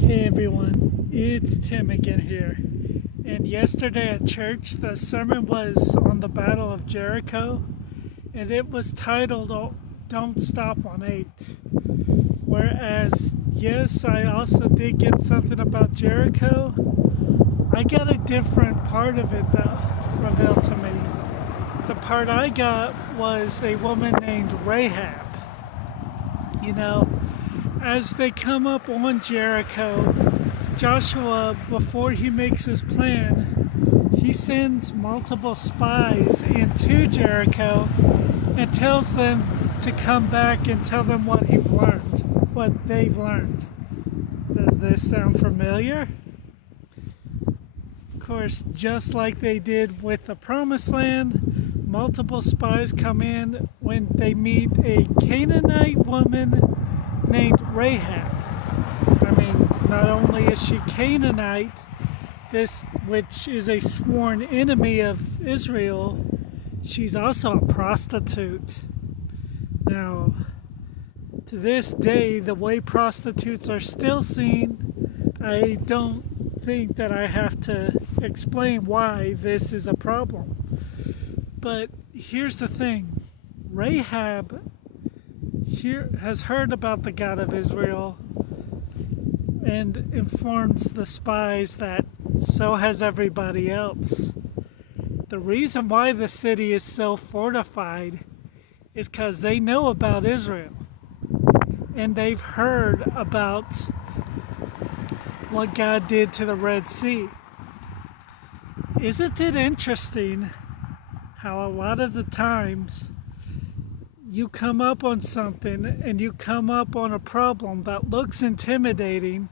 Hey everyone, it's Tim again here. And yesterday at church, the sermon was on the Battle of Jericho, and it was titled Don't Stop on 8. Whereas, yes, I also did get something about Jericho, I got a different part of it that revealed to me. The part I got was a woman named Rahab. You know, as they come up on Jericho, Joshua, before he makes his plan, he sends multiple spies into Jericho and tells them to come back and tell them what they've learned. Does this sound familiar? Of course, just like they did with the Promised Land, multiple spies come in when they meet a Canaanite woman named Rahab. I mean, not only is she Canaanite, which is a sworn enemy of Israel, she's also a prostitute. Now, to this day, the way prostitutes are still seen, I don't think that I have to explain why this is a problem. But here's the thing. Rahab has heard about the God of Israel and informs the spies that so has everybody else. The reason why the city is so fortified is because they know about Israel and they've heard about what God did to the Red Sea. Isn't it interesting how a lot of the times you come up on something and you come up on a problem that looks intimidating,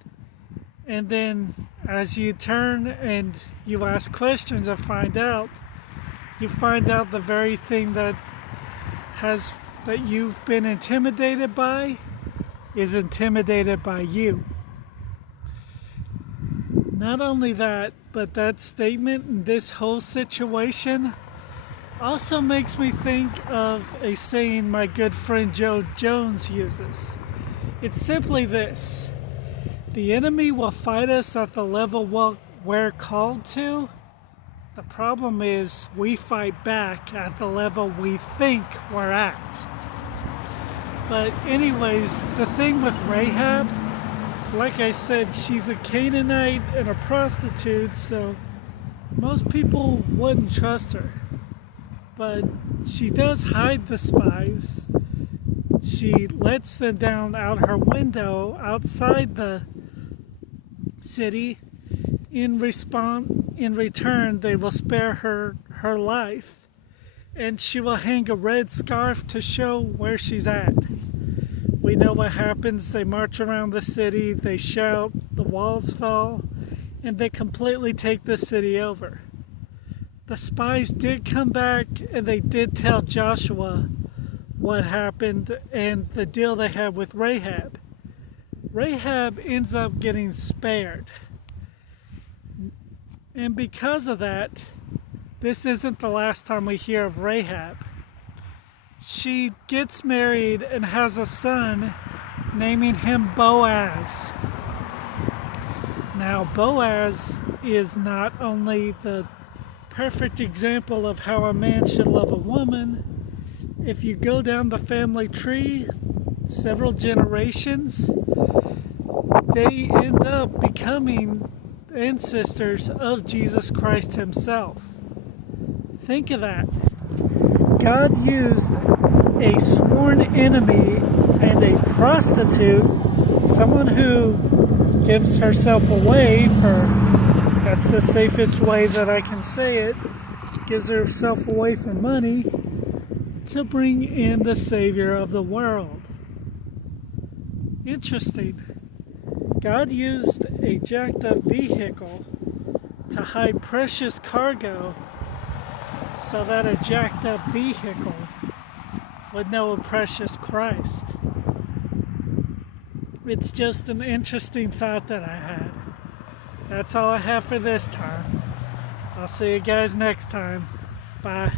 and then as you turn and you ask questions and you find out the very thing that you've been intimidated by is intimidated by you. Not only that, but that statement and this whole situation also makes me think of a saying my good friend Joe Jones uses. It's simply this: the enemy will fight us at the level we're called to. The problem is we fight back at the level we think we're at. But anyways, the thing with Rahab, like I said, she's a Canaanite and a prostitute, so most people wouldn't trust her. But she does hide the spies. She lets them down out her window outside the city. In return, they will spare her life. And she will hang a red scarf to show where she's at. We know what happens. They march around the city, they shout, the walls fall, and they completely take the city over. The spies did come back and they did tell Joshua what happened and the deal they had with Rahab. Rahab ends up getting spared. And because of that, this isn't the last time we hear of Rahab. She gets married and has a son, naming him Boaz. Now, Boaz is not only the perfect example of how a man should love a woman. If you go down the family tree, several generations, they end up becoming ancestors of Jesus Christ himself. Think of that. God used a sworn enemy and a prostitute, someone who gives herself away that's the safest way that I can say it, gives herself away for money, to bring in the Savior of the world. Interesting. God used a jacked up vehicle to hide precious cargo so that a jacked up vehicle would know a precious Christ. It's just an interesting thought that I had. That's all I have for this time. I'll see you guys next time. Bye.